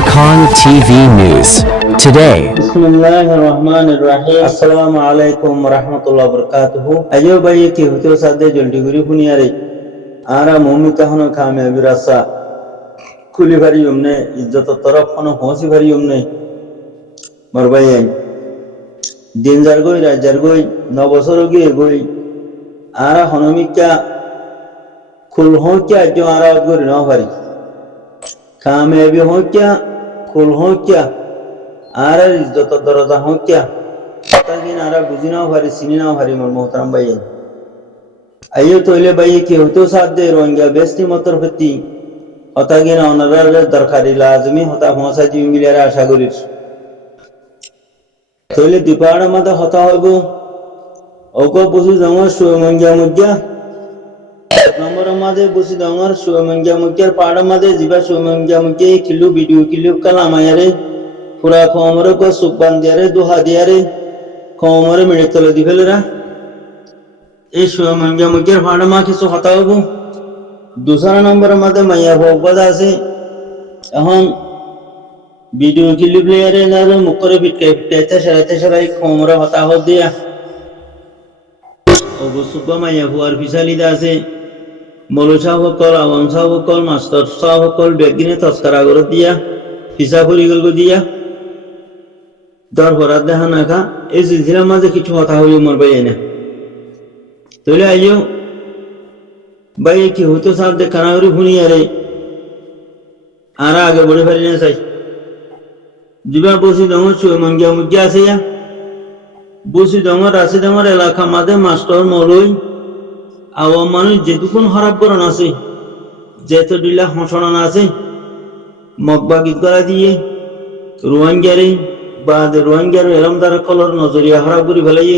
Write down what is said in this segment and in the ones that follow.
Arakan TV News. Today, Bismillahirrahmanirrahim. Assalamu alaikum warahmatullahi wabarakatuh. Ayo bayi ki hoto sadde joldi guri buniyare. Ara momita hono kame birasa. Kuli bari yumne izzat taraf hono hosi bari yumne. Marbaye. Din jargoi ra jargoi nobosoro gi egoi. Ara hono mikka kul hokya jo ara guri no bari. Kame bi hokya kul hokya आरा इज्जत दरजा हो क्या ताकि नारा बुझना भारी सिनीना भारी मर मोहतरम भाई आइयो तो ले भाई के होतो साथ दे रोंगा बेस्ती मतर फती होता कि ना नरर दरकारी लाजमी होता होसा जी मिलियारा आशा करिस तो ले दीपाड़ मत होता होगो ओको बुझु जंगर शो मंग्या मुज्जा नंबर मादे बुझु जंगर शो मंग्या मुज्जा पाड़ मादे जीवा शो मंग्या मुज्जे किलो वीडियो किलो कलाम यारे पूरा कोमरे को सुबन दियारे दुहा दियारे कोमरे मिलतल दिफेलरा इस मंग्या मुज्जर फाड़मा किसो हताओगो दूसरा नंबर मते मैया भोगबदा से अहन वीडियो क्लिप लेरे नारे मुकरे पिटते शराई कोमरे हता हो दिया ओगो सुबा मैया हुआर फिसाली दासे मलोचा हो कल आवंसा हो कल मास्टर सा हो कल बेगिने तस्करा कर दिया फिसा फुरीगल को दिया दर भरात দেখা নাকা এই সিলসিলার মাঝে কিছু কথা হইল মোর ভাই এনে তোলে আইও ভাই কি হতো সাথ দে কানাগরি ভুনি আরে আরা আগে বড় ফেলি না চাই দিবা বসি দম চুয়ে মঙ্গিয়া মুজ্জা আছে ya বসি দম রাসি দমর এলাকা মাঝে মাস্টার মলই আওয়াম মানুষ যেটুকুন খারাপ করন আছে যেত দিলা হসনা আছে মগবাগিত করা দিয়ে রোয়াঙ্গারে बाद रोहिंग्या एलमदार कलर नजरिया हरा बुरी भलाई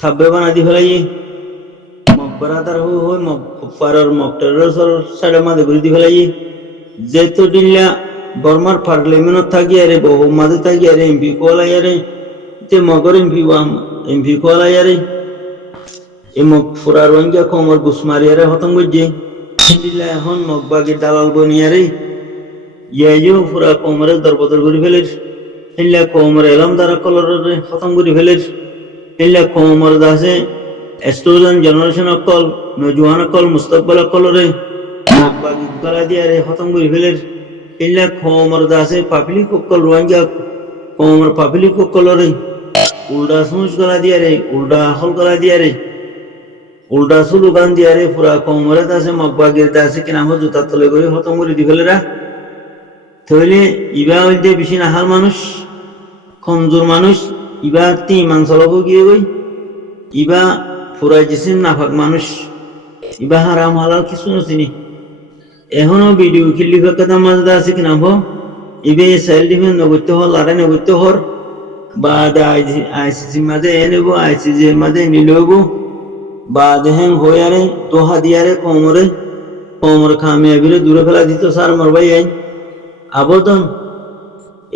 थाब्बे बना दी भलाई मकबरादार हो मकफारर मकटेरर साइड मादे गुरी दी भलाई जेतो दिल्ला बर्मार पार्लियामेंट थागी आरे बहु मादे थागी आरे एमपी कोला यारे ते मगर एमपी कोला यारे ए मकफुरा रोहिंग्या कोमर गुस्मारी यारे हतम गजे दिल्ला এখন मकबागी दालाल बनियारे यायो पुरा कोमरे दरबदर गुरी फेले इल्ला कोमर एलमदार कलर खत्म करी फेले इल्ला कोमर दासे स्टूडेंट जनरेशन कल नौजवान कल मुस्तकबल कलरे बागी गला दिया रे खत्म करी फेले इल्ला कोमर दासे पब्लिक कल रोंगा कोमर पब्लिक कलरे उल्टा सोच गला दिया रे उल्टा हल गला दिया रे उल्टा सुलुगान दिया रे पूरा कोमर दासे मकबागी दासे कि नाम जुता तले करी खत्म करी दी फेले रा तोले इबा হইতে বেশি নাহাল মানুষ কমজোর মানুষ ইবা তি মানসলব গিয়ে গই ইবা পুরা জিসিম নাফাক মানুষ ইবা হারাম হালাল কিছু নছিনি এখনো ভিডিও ক্লিপ কথা মাজদা আছে কি নাম ইবে সেল ডিফেন্স নগত্য হল আরে নগত্য হর বাদ আইসিসি মাঝে এনেব আইসিজি মাঝে নিলব বাদ হেন হয়ারে তোহা দিয়ারে কোমরে কামিয়াবিরে দূরে ফেলা দিত স্যার মরবাই আই আবেদন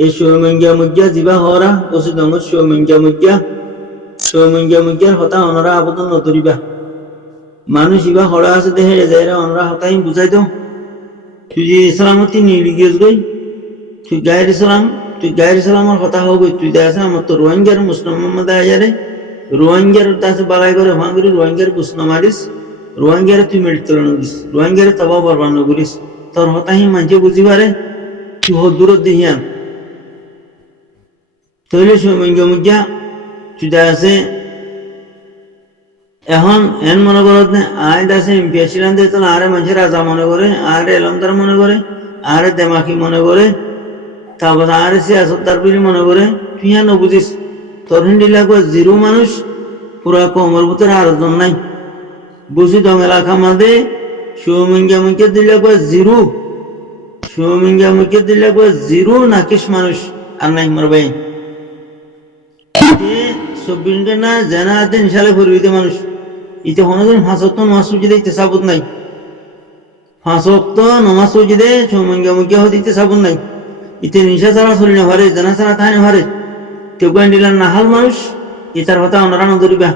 এই শোমেঙ্গা মুজ্জা জিবা হরা ওসি দঙ্গ শোমেঙ্গা মুজ্জার হতা অনরা আবেদন নতরিবা মানুষ ইবা হরা আছে দেহে যায়রা অনরা হতাই বুঝাই দাও তুই যে ইসলামতি নিলি গেছ গই তুই গায়ের ইসলামের কথা হবে তুই দেখাছে আমার তো রোহিঙ্গার মুসলমান মাদা আয়ারে রোহিঙ্গার তাছে বালাই করে ভাঙরি রোহিঙ্গার প্রশ্ন মারিস রোহিঙ্গার তুই মেডিকেল দিস রোহিঙ্গার তবা বরবান করিস তোর হতাই মাঝে বুঝিবারে তুই দূর দিহিয়ান তৈলে শোমেঙ্গা মুজ্জা তুই আছে এখন এন মনে করত না আয় দাসে এমপিএসিরান দিয়ে তোলা আরে মানুষের রাজা মনে করে আরে এলমদার মনে করে আরে দেমাকি মনে করে তারপর আরে সিয়াসতদার বিলি মনে করে তুই হ্যাঁ নবুঝিস তোর হিন্দি লাগবে জিরো মানুষ পুরা কোমর ভিতরে আরেকজন নাই বুঝি দং এলাকা মাঝে শোমেঙ্গা মুজ্জা দিলে জিরো শোমেঙ্গা মুজ্জা দিলে জিরো নাকিস মানুষ আর নাই মারবাই চব্বিশটা না জানা দিন সালে ফুরবিতে মানুষ ইতে হনজন 5 ওয়াক্ত নামাজ সুজিদে ইতে সাবুত নাই 5 ওয়াক্ত নামাজ সুজিদে শোমেঙ্গা মুজ্জা হইতে সাবুত নাই ইতে নিশা ছাড়া চলি না পারে জানা ছাড়া তাই না পারে তেগুয়ান দিলার নাহাল মানুষ ইতার কথা অনরা নদরিবা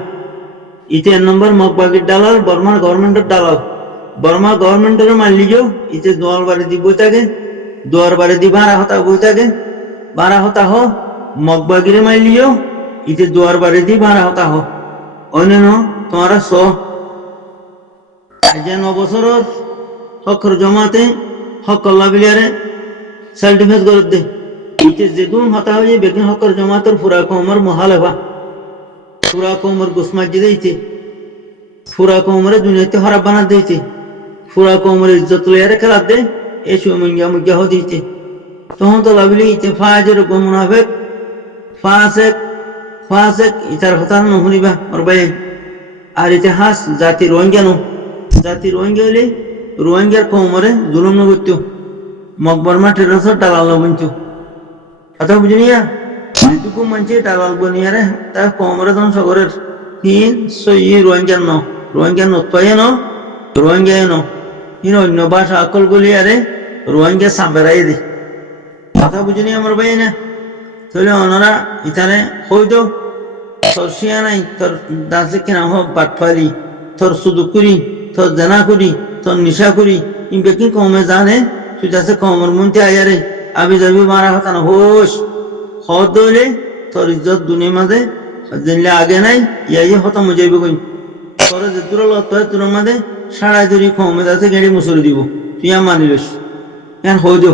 ইতে নম্বর মকবাগির দালাল বর্মা গভর্নমেন্টের দালাল বর্মা গভর্নমেন্টের মালিক ইতে দোয়াল বাড়ি দিব তাকে দুয়ার বাড়ি দি বারা হতা বই থাকে বারা হতা হ মগবাগিরে মাইলিও ইতে দুয়ার বাড়ি দি বারা হতা হ অন্যান্য তোমারা স আজ 9 বছর হকর জমাতে হক কল্লা বিলিয়ারে সেলফ ডিফেন্স করে দে ইতে যেগুন হতা হয়ে বেগিন হকর জমাতর ফুরা কোমর মহালেবা ফুরা কোমর গুসমাজ দিতে ফুরা কোমরে দুনিয়াতে খারাপ বানা দিতে ফুরা কোমরে ইজ্জত লইয়ারে খেলা দে এই সুমঙ্গা মুগা হ দিতে তখন তো লাভিলি ইতে ফাজের মুনাফিক ফাসেক ইতার কথা নহনিবা আর ভাই আর ইতিহাস জাতি রোহিঙ্গা হলে রোহিঙ্গার কোমরে জুলুম নগত্য মকবর মাঠে রসর দালাল বঞ্চু কথা বুঝিনিয়া যেটুকু মানছে দালাল বনিয়ারে তার কোমরে জন সগরের রোহিঙ্গার নতপাই রোহিঙ্গা অন্য ভাষা আকল গলিয়ারে রোহিঙ্গা সাম্বেরাই দে কথা বুঝিনি আমার ভাই না তাহলে ওনারা ইতারে হইতো তোর শিয়া নাই তোর দাসে কিনা হোক বাটফালি তোর সুদুকুরি তোর জানা করি তোর নিশা করি ইনকে কি কমে জানে তুই যাচ্ছে কমর মন্ত্রী আয়ারে আবি যাবি মারা হতা না হোস হদ দইলে তোর ইজ্জত দুনিয়ার মাঝে জানলে আগে নাই ইয়াই হতা মজাইবে কই তোর যে দূর লত তোর মাঝে সাড়াই ধরি কমে যাচ্ছে গেড়ি মুসুরি দিব তুই মানিলিস কেন হই দো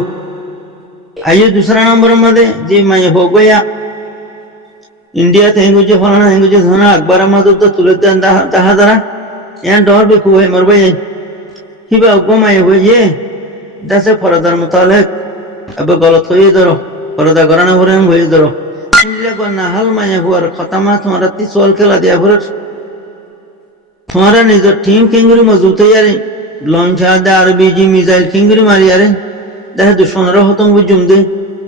आइए दूसरा नंबर मध्ये जे माय हो गया इंडियात हेंगुजे फलाना हेंगुजे धना अखबार मध्ये तो तुलत दहा जरा या डॉर बे कोय मर भाई हिबा उगो माय हो ये दसे फरदार मुतालिक अब गलत होई दरो फरदा कराना होरे हम होई दरो इंडिया को नाहल माय हो और खतमा तुम्हारा 30 साल खेला दिया भर तुम्हारा निज टीम किंगरी मजबूत है यार लॉन्च आदा आरबीजी मिसाइल किंगरी मारी यार dah dushmanara hotam bujumde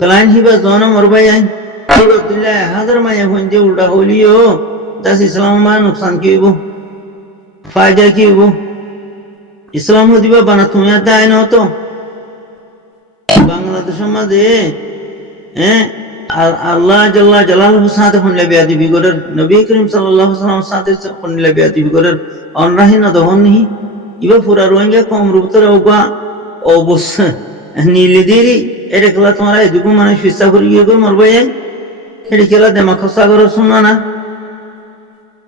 plan hiba zona morbai ai hiba billah hadar ma ya honje ulda holiyo das islam ma nuksan kibo fayda kibo islam hodiba bana tuya dai no to bangladesh ma de allah jalla jalaluhu sate honle biadi bigorer nabi karim sallallahu alaihi wasallam sate honle biadi bigorer onrahina dohonni iba pura rohingya kom rubtara oga obus नीले देरी array कला तुम्हारा इधुको माने फिसा करी गयो मरबे array कला दिमाग खसा करो सुना ना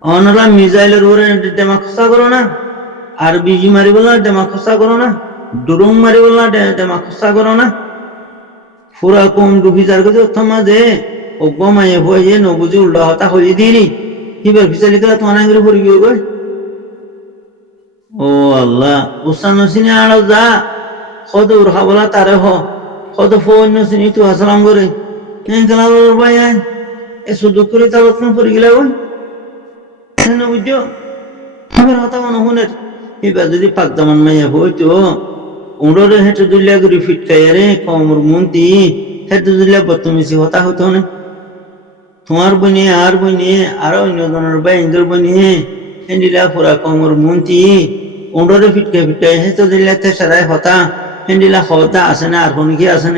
ऑनला मिसाइल रोरे दिमाग खसा करो ना आरबीजी मारी बोला दिमाग खसा करो ना ड्रोन मारी बोला दिमाग खसा करो ना पूरा कौम डूबी जार को थमा दे ओगो माये हो ये नो बुझी उल्टा होता होई देरी की बे फिसा लिखला तुम्हारा अंग्रेजी पढ़ गयो गो ओ अल्लाह उसन सिने आलो जा خود ورها ولا تعرفه خود فون نسني تو السلام عليكم ان كلام البيان اسودكري تلفون فريلاون انا وجو خبر هتا وانا هنر يبقى যদি পাকদামান মাইয়া হইতো উড়রে হেটে দুলিয়া গরি ফিট কায়ারে কমর মুন্তি হেটে দুলিয়া বতমিসি হতা হতো না তোমার বনি আর অন্য জনের ভাই ইন্দর বনি হেন্ডিলা পুরা কমর মুন্তি উড়রে ফিট হেটে দুলিয়া তে সারাই হতা হেন্ডিলা হতা আছে না আর কোন কি আছে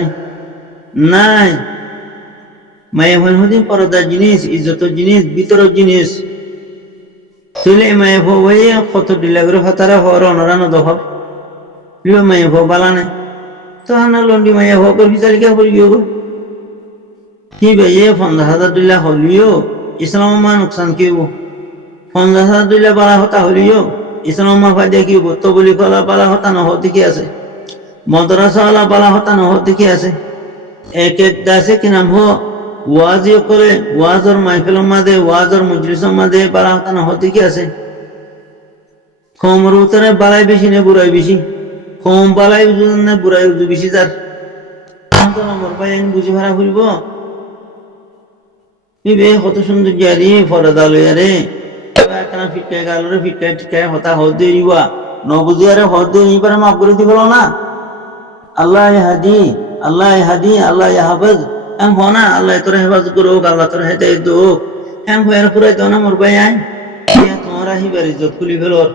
না নাই মায়া হন হদিন পরদা জিনিস ইজ্জত জিনিস ভিতর জিনিস তুলে মায়া হই কত ডিলাগরে হতারা হর অনরানো দহ লিও মায়া হো বালানে তো হানা লন্ডি মায়া হো কর বিচারিকা করি গো কি বে 50,000 দিলা হলিও ইসলাম মা নুকসান কিও 50,000 দিলা বালা হতা হলিও ইসলাম মা ফায়দা কিও তো বলি কলা বালা হতা না হতে কি আছে मदरसा वाला बला होता न होती क्या से एक दासे की नाम हो वाज ये करे वाज और महफिलों में दे वाज और मजलिसों में दे बला होता न होती क्या से कौम रूतरे बलाई बिशी ने बुराई बिशी कौम बलाई ने बुराई बिशी जार तो नंबर भाई इन बुझी भरा भूलबो ये बे होतो सुंदर जारी फरदालो यारे kana fitka galore fitka hota hodde riwa no buziare hodde ni par maaf করে দিবলো না আল্লাহ হাদি আল্লাহ হাফেজ এম হনা আল্লাহ তোর হেফাজত করো আল্লাহ তোর হেদায়েত দো এম হয়ার পুরাই তো না মোর ভাই আই ইয়া তোমারা হিবার ইজ্জত খুলি ফেলর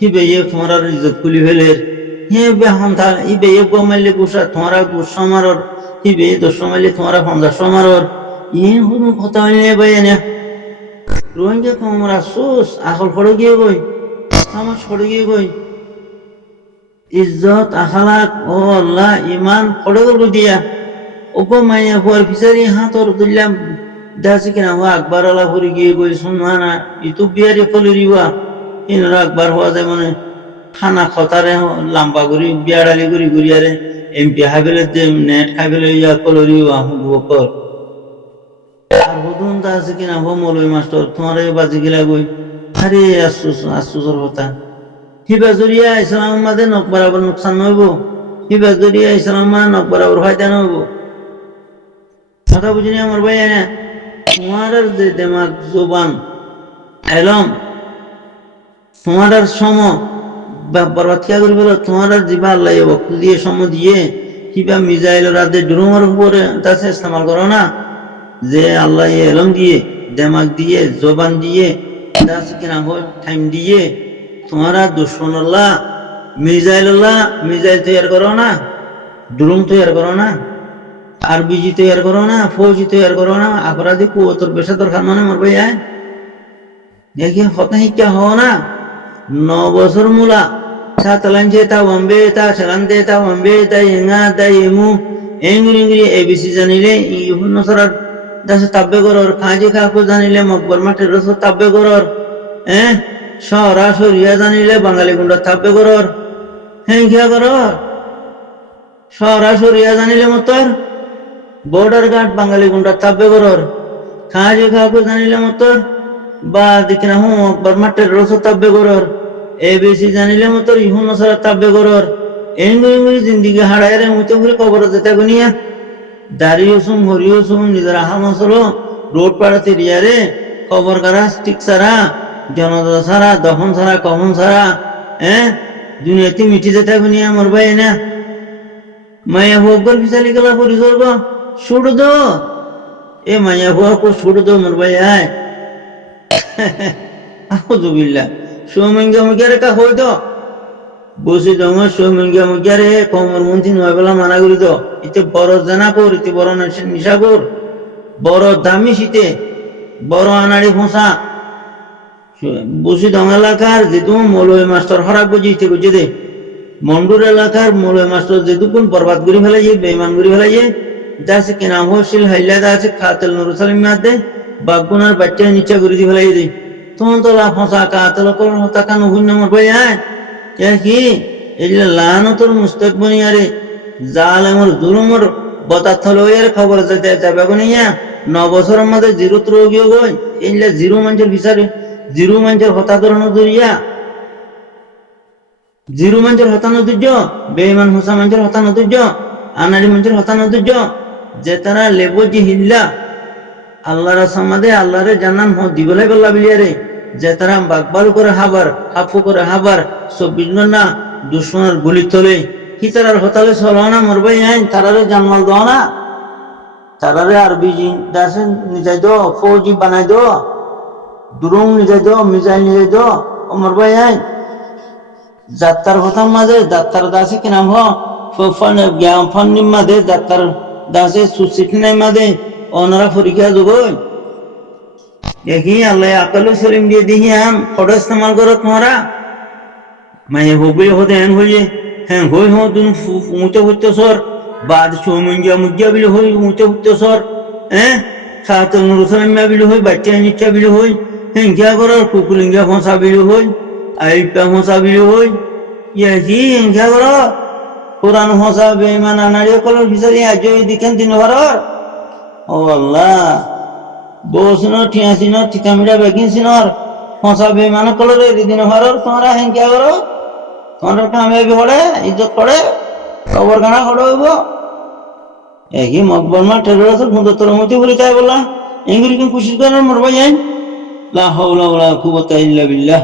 হিবে ইয়ে তোমারা ইজ্জত খুলি ফেলের হে বে হন্তা ইবে ইয়ে গোমাইলে গুসা তোমারা গুসা মারর হিবে দশ মাইলে তোমারা 50 মারর ইয়ে হুন কথা নিয়ে ভাই না রোহিঙ্গা কোমরা সুস আকল পড়ে গিয়ে গই আমার ছড়ে গিয়ে গই ইজ্জত আখালাক ও আল্লাহ ইমান পড়ে গেল দিয়া ওপো মাইয়া ফুয়ার ফিসারি হাতর দিলাম দাসি কিনা হওয়া আকবর আলা ফুরি গিয়ে গই শুনমানা ইতু বিয়ারি ফলরিওয়া ইনরা আকবর হওয়া যায় মানে খানা খতারে লাম্বা করি বিয়াড়ালি করি ঘুরিয়ারে এমপি হাইবেলের যে নেট হাইবেলে ইয়া কলরিওয়া হুকর আর হুদুন দাসি কিনা হো মলই মাস্টার তোমার বাজি গিলা গই আরে আশ্চর্যর কথা হিবা জরিয়া ইসলাম মাদে নক বরাবর নুকসান নইব হিবা জরিয়া ইসলাম মা নক বরাবর ফায়দা নইব কথা বুঝিনি আমার ভাই তোমার যে দেমাগ জোবান এলম তোমার সম বরবাদ কিয়া করি বলো তোমার জিবা আল্লাহ বক্ত দিয়ে সম দিয়ে কিবা মিজাইল রাতে ড্রোমের উপরে তাছে ইস্তেমাল করো না যে আল্লাহ এলম দিয়ে দেমাগ দিয়ে জোবান দিয়ে তাছে কিনা হয় টাইম দিয়ে তোমারা দুশ্মন আল্লাহ মিজাইল তৈরি করো না ড্রোন তৈরি করো না আরবিজি তৈরি করো না ফৌজি তৈরি করো না অপরাধী কুয়তর বেশা দরকার মানে মর ভাই দেখি হতা শিক্ষা হও না 9 বছর মূলা সাতলাঞ্চে তা বম্বে তা সেলান্তে তা বম্বে তা এঙা তা এমু এঙ্গুরি এবিসি জানিলে ইহুন্ন সরার দাসে তাব্বে করর খাঁজি খাকু জানিলে মকবর মাঠের রস তাব্বে করর সরা সরিয়া জানিলে বাঙালি গুন্ডা তাব্বে করর কিয়া করর সরা সরিয়া জানিলে মতর বর্ডার গার্ড বাঙালি গুন্ডা তাব্বে করর খাঁজি খাকু জানিলে মতর বা দিকে না হুম মকবর মাঠের রস তাব্বে করর এবিসি জানিলে মতর ইহুন্ন সরা তাব্বে করর এঙ্গুরি জিন্দিগি হাড়ায় রে মুতে ঘুরে কবর যেতে গুনিয়া দাঁড়িয়েছুম হরিয়েছুম নিজের আহাম আসলো রোড পাড়াতে রিয়ারে খবর কারা স্টিক সারা জনতা সারা দখন সারা কখন সারা দুনিয়াতে মিটি যেতে গুনিয়া মর ভাই না মায়া হোকর ফিসালি গেলা পরিচয় গো ছুট দো এ মায়া হোক ছুট দো মর ভাই আয় আহুযুবিল্লাহ সৌমঙ্গা মুগিয়ারে কা হই তো বসে জমা সৌমঙ্গা মুগিয়ারে কমর মন্ত্রী নয় বেলা মানা করি তো ইতে বড় জানা কর ইতে বড় নিশা কর বড় দামি শীতে বড় আনাড়ি ফোঁসা বসে দং এলাকার যেহেতু মৌলভী মাস্টার হরাক বুঝিতে বুঝে দে মন্ডুর এলাকার মৌলভী মাস্টার যেহেতু কোন বরবাদ করে ফেলাইয়ে বেইমান করে ফেলাইয়ে যাচ্ছে কি নাম হসিল হাইলাদা আছে খাতেল নুরুল সালিম মাদে বাগুনার বাচ্চা নিচা করে দিয়ে ফেলাই দেয় তখন তো লা ফসা কাতেল কর হতাকা নহুন নম্বর ভাই কি এগুলা লানতর মুস্তাক বনিয়ারে জালেমর জুলুমর বতার্থ লইয়ার খবর যেতে যাবে গনিয়া 9 বছরের মধ্যে জিরো রোগী গই এগুলা জিরো মানুষের বিচারে জিরো মানুষের হতা ধরনো দরিয়া জিরো মানুষের হতা নদুর্য বেইমান হোসা মানুষের হতা নদুর্য আনারি মানুষের হতা নদুর্য যে তারা লেবো যে হিল্লা আল্লাহর সমাদে আল্লাহরে জানান দিবলাই বল্লা বিলিয়ারে যে তারা বাগবাল করে হাবার হাফু করে হাবার 24 ঘন্টা দুশ্মনের গুলি তোলে কি তারার হতালে চলো না মরবাই তারারে জানমাল দাও না তারারে আরবি দাসে নিজাই দো ফৌজি বানাই দো দুরুং নিজাই দো মিজাইল নিজাই দো ও মরবাই যাত্রার হতাম মাঝে যাত্রার দাসে কি নাম ফান্নিম মাঝে যাত্রার দাসে সুশিক্ষণের মাঝে ওনারা পরীক্ষা যোগই দেখি আল্লাহ আকল সলিম দিয়ে দেখি ফটো ইস্তেমাল করো তোমারা মায়ে হবি হতে হইয়ে হই তুমি মুতে হইতে সর বাদ সৌমঞ্জিয়া বিলি হই মুতে হইতে সর খাতুন রুসলামিয়া বিলি হই বাচ্চা নিচ্ছা বিলি হই কিয়া করো কুকুলিঙ্গা ফসা বিলি হই আইপা ফসা বিলি হই কি কিয়া করো কোরআন ফসা বেইমান আনাড়িও কলর বিচারি আজ দিকেন দিন ভরর ও আল্লাহ বসুনর ঠিয়াসিনর ঠিকামিরা বেগিনসিনর ফসা বেইমান কলর দিন ভরর তোমরা কিয়া করো তোমার কামিয়াবি হড়ে ইজ্জত করে খবর গানা হড়ে হইব একই মকবর মা টেরোর সুন্দর তোর মতি বলে তাই বললা এগুলি খুশি করার মরবাই লা হাওলা ওয়ালা কুওয়াতা ইল্লা বিল্লাহ